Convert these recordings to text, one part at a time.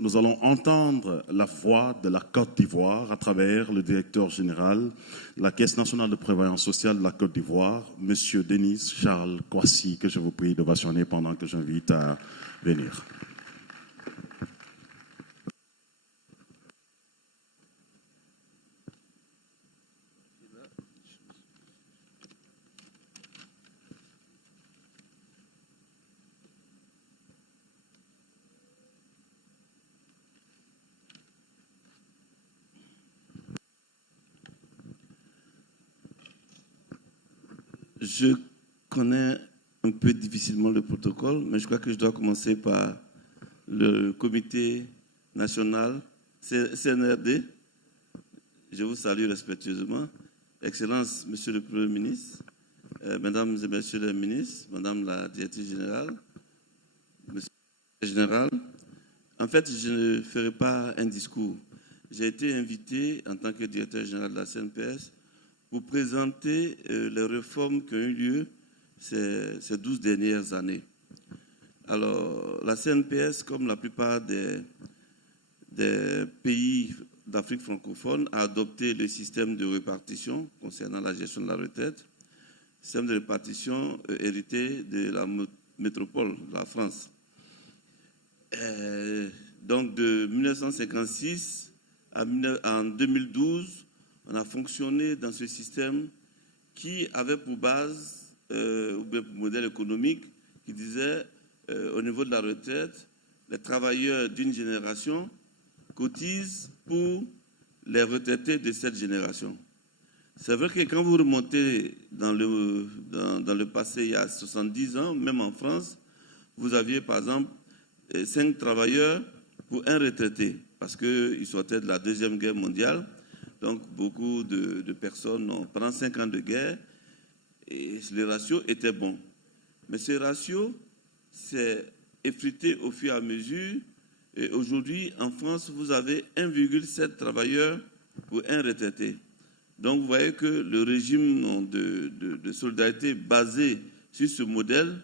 nous allons entendre la voix de la Côte d'Ivoire à travers le directeur général de la Caisse nationale de prévoyance sociale de la Côte d'Ivoire, M. Denis Charles Kouassi, que je vous prie d'ovationner pendant que j'invite à venir. Je connais un peu difficilement le protocole, mais je crois que je dois commencer par le comité national CNRD. Je vous salue respectueusement. Excellence, Monsieur le Premier ministre, Mesdames et Messieurs les ministres, Madame la directrice générale, Monsieur le général. En fait, je ne ferai pas un discours. J'ai été invité en tant que directeur général de la CNPS pour présenter les réformes qui ont eu lieu ces 12 dernières années. Alors, la CNPS, comme la plupart des pays d'Afrique francophone, a adopté le système de répartition concernant la gestion de la retraite, système de répartition hérité de la métropole, la France. Donc, de 1956 en 2012, on a fonctionné dans ce système qui avait pour base, ou bien pour modèle économique, qui disait, au niveau de la retraite, les travailleurs d'une génération cotisent pour les retraités de cette génération. C'est vrai que quand vous remontez dans le passé, il y a 70 ans, même en France, vous aviez par exemple 5 travailleurs pour un retraité, parce qu'ils sortaient de la Deuxième Guerre mondiale. Donc, beaucoup de personnes, pendant 5 ans de guerre, et les ratios étaient bons. Mais ce ratio s'est effrité au fur et à mesure. Et aujourd'hui, en France, vous avez 1,7 travailleurs pour un retraité. Donc, vous voyez que le régime de solidarité basé sur ce modèle,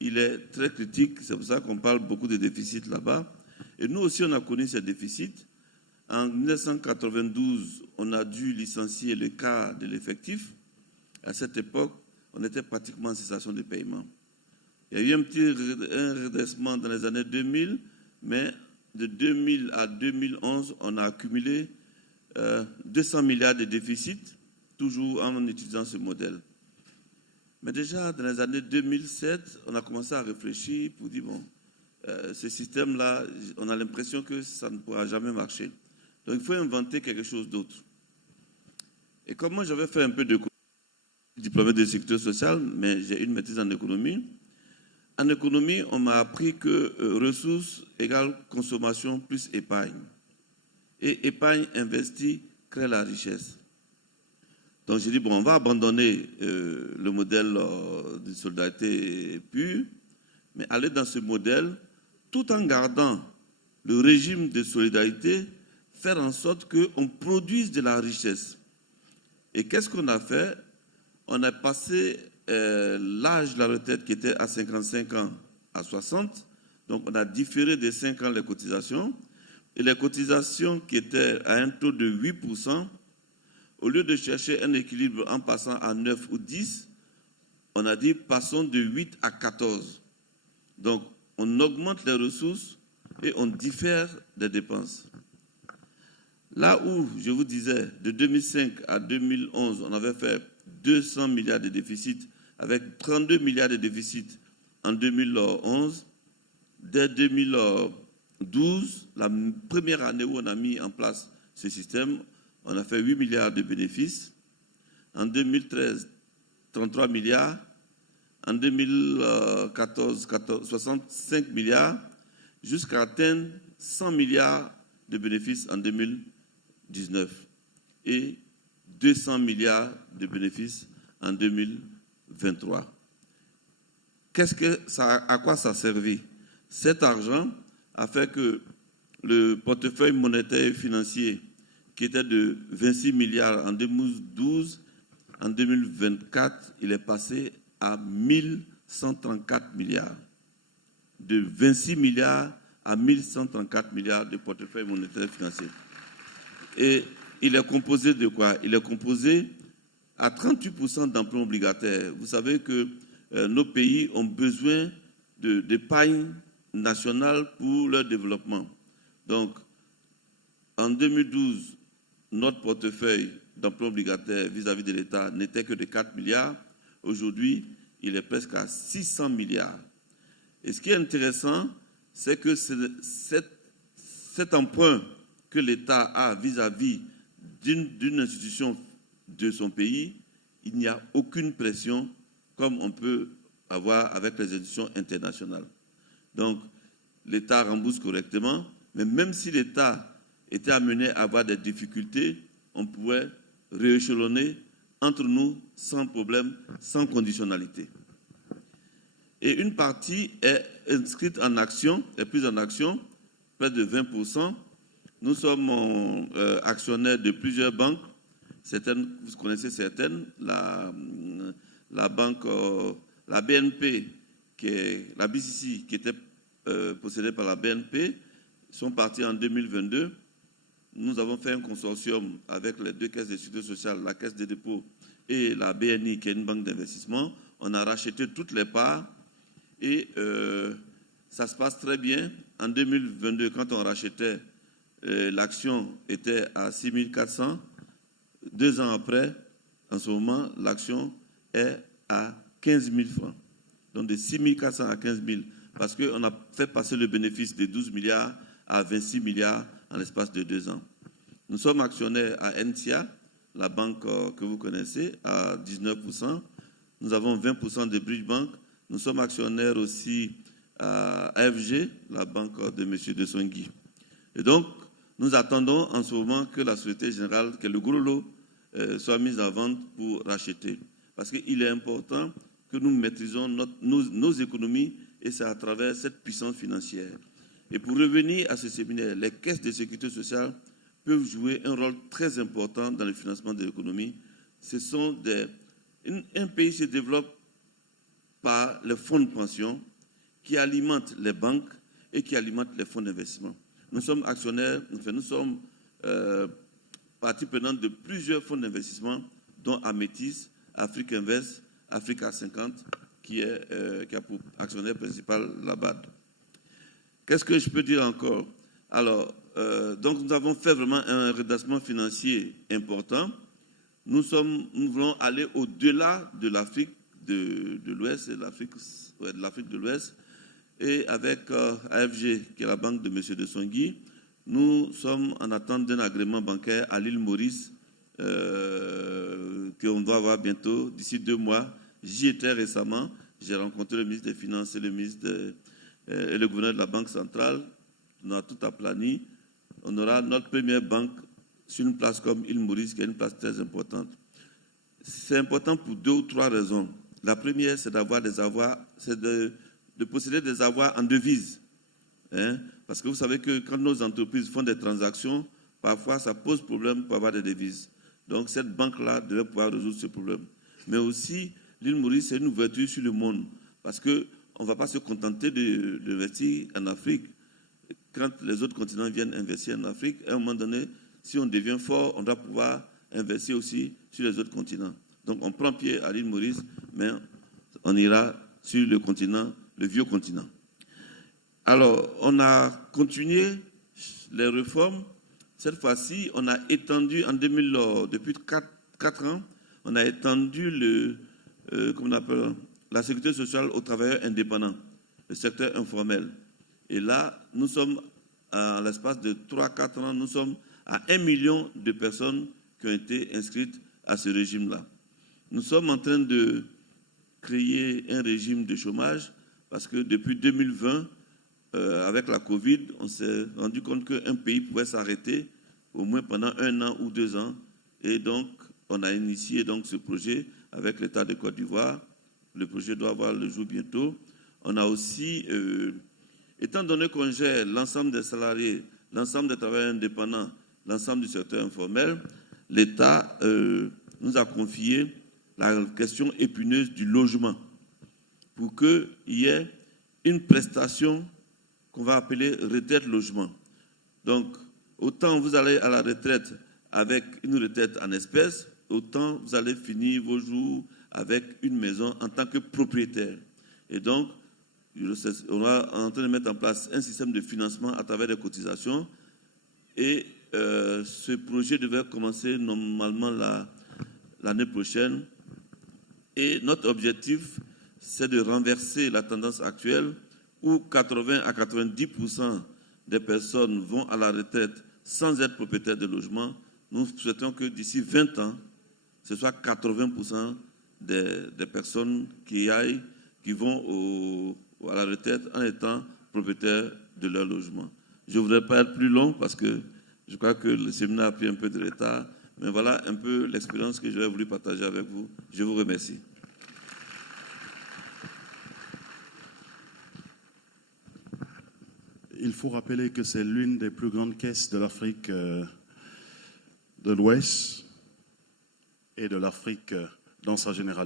il est très critique. C'est pour ça qu'on parle beaucoup de déficits là-bas. Et nous aussi, on a connu ces déficits. En 1992, on a dû licencier le quart de l'effectif. À cette époque, on était pratiquement en cessation de paiement. Il y a eu un redressement dans les années 2000, mais de 2000 à 2011, on a accumulé 200 milliards de déficits, toujours en utilisant ce modèle. Mais déjà, dans les années 2007, on a commencé à réfléchir pour dire, bon, ce système-là, on a l'impression que ça ne pourra jamais marcher. Donc, il faut inventer quelque chose d'autre. Et comme moi, j'avais fait un peu d'économie, diplômé de sécurité sociale, mais j'ai une maîtrise en économie. En économie, on m'a appris que ressources égale consommation plus épargne. Et épargne investie crée la richesse. Donc, j'ai dit, bon, on va abandonner le modèle de solidarité pure, mais aller dans ce modèle tout en gardant le régime de solidarité, faire en sorte qu'on produise de la richesse. Et qu'est-ce qu'on a fait? On a passé l'âge de la retraite qui était à 55 ans à 60. Donc, on a différé de 5 ans les cotisations. Et les cotisations qui étaient à un taux de 8%, au lieu de chercher un équilibre en passant à 9 ou 10, on a dit passons de 8 à 14. Donc, on augmente les ressources et on diffère des dépenses. Là où, je vous disais, de 2005 à 2011, on avait fait 200 milliards de déficits, avec 32 milliards de déficits en 2011. Dès 2012, la première année où on a mis en place ce système, on a fait 8 milliards de bénéfices. En 2013, 33 milliards. En 2014, 65 milliards, jusqu'à atteindre 100 milliards de bénéfices en 2019 et 200 milliards de bénéfices en 2023. À quoi ça a servi? Cet argent a fait que le portefeuille monétaire et financier, qui était de 26 milliards en 2012, en 2024, il est passé à 1134 milliards. De 26 milliards à 1134 milliards de portefeuille monétaire financier. Et il est composé de quoi? Il est composé à 38% d'emprunts obligataires. Vous savez que nos pays ont besoin d'épargne nationale pour leur développement. Donc, en 2012, notre portefeuille d'emprunts obligataires vis-à-vis de l'État n'était que de 4 milliards. Aujourd'hui, il est presque à 600 milliards. Et ce qui est intéressant, c'est que cet emprunt que l'État a vis-à-vis d'une institution de son pays, il n'y a aucune pression comme on peut avoir avec les institutions internationales. Donc, l'État rembourse correctement, mais même si l'État était amené à avoir des difficultés, on pourrait rééchelonner entre nous sans problème, sans conditionnalité. Et une partie est inscrite en action, est prise en action, près de 20%. Nous sommes actionnaires de plusieurs banques. Certaines, vous connaissez certaines, la banque, la BNP, la BCC, qui était possédée par la BNP, sont partis en 2022. Nous avons fait un consortium avec les deux caisses de sécurité sociale, la Caisse des dépôts et la BNI, qui est une banque d'investissement. On a racheté toutes les parts et ça se passe très bien. En 2022, quand on rachetait, l'action était à 6 400. 2 ans après, en ce moment, l'action est à 15 000 francs. Donc de 6 400 à 15 000, parce qu'on a fait passer le bénéfice de 12 milliards à 26 milliards en l'espace de 2 ans. Nous sommes actionnaires à NTIA, la banque que vous connaissez, à 19%. Nous avons 20% de Bridge Bank. Nous sommes actionnaires aussi à AFG, la banque de M. De Songui. Et donc, nous attendons en ce moment que la Société Générale, que le gros lot, soit mise en vente pour racheter. Parce qu'il est important que nous maîtrisons nos économies et c'est à travers cette puissance financière. Et pour revenir à ce séminaire, les caisses de sécurité sociale peuvent jouer un rôle très important dans le financement de l'économie. Un pays se développe par les fonds de pension qui alimentent les banques et qui alimentent les fonds d'investissement. Nous sommes actionnaires, enfin, nous sommes partie prenante de plusieurs fonds d'investissement, dont Amétis, Afrique Invest, Africa 50, qui a pour actionnaire principal la BAD. Qu'est-ce que je peux dire encore? Alors, donc nous avons fait vraiment un redressement financier important. Nous voulons aller au-delà de l'Afrique de l'Ouest et de l'Afrique de l'Ouest. Et avec AFG, qui est la banque de M. De Songui, nous sommes en attente d'un agrément bancaire à l'île Maurice qu'on doit avoir bientôt, d'ici 2 mois. J'y étais récemment, j'ai rencontré le ministre des Finances et le gouverneur de la Banque centrale. On a tout aplani. On aura notre première banque sur une place comme l'île Maurice, qui est une place très importante. C'est important pour 2 ou 3 raisons. La première, c'est d'avoir des avoirs, c'est de posséder des avoirs en devises. Parce que vous savez que quand nos entreprises font des transactions, parfois ça pose problème pour avoir des devises. Donc cette banque-là devait pouvoir résoudre ce problème. Mais aussi, l'île Maurice, c'est une ouverture sur le monde. Parce qu'on ne va pas se contenter d'investir en Afrique. Quand les autres continents viennent investir en Afrique, à un moment donné, si on devient fort, on doit pouvoir investir aussi sur les autres continents. Donc on prend pied à l'île Maurice, mais on ira sur le continent, le vieux continent. Alors, on a continué les réformes. Cette fois-ci, on a étendu depuis 4 ans, on a étendu la sécurité sociale aux travailleurs indépendants, le secteur informel. Et là, nous sommes, en l'espace de 3-4 ans, nous sommes à 1 million de personnes qui ont été inscrites à ce régime-là. Nous sommes en train de créer un régime de chômage parce que depuis 2020, avec la Covid, on s'est rendu compte qu'un pays pouvait s'arrêter au moins pendant 1 an ou 2 ans. Et donc, on a initié donc ce projet avec l'État de Côte d'Ivoire. Le projet doit voir le jour bientôt. On a aussi, étant donné qu'on gère l'ensemble des salariés, l'ensemble des travailleurs indépendants, l'ensemble du secteur informel, l'État nous a confié la question épineuse du logement pour qu'il y ait une prestation qu'on va appeler retraite-logement. Donc, autant vous allez à la retraite avec une retraite en espèces, autant vous allez finir vos jours avec une maison en tant que propriétaire. Et donc, on va en train de mettre en place un système de financement à travers des cotisations. Et ce projet devait commencer normalement l'année prochaine. Et notre objectif, c'est de renverser la tendance actuelle où 80 à 90% des personnes vont à la retraite sans être propriétaires de logement. Nous souhaitons que d'ici 20 ans, ce soit 80% des personnes qui vont à la retraite en étant propriétaires de leur logement. Je ne voudrais pas être plus long parce que je crois que le séminaire a pris un peu de retard. Mais voilà un peu l'expérience que j'aurais voulu partager avec vous. Je vous remercie. Il faut rappeler que c'est l'une des plus grandes caisses de l'Afrique de l'Ouest et de l'Afrique dans sa généralité.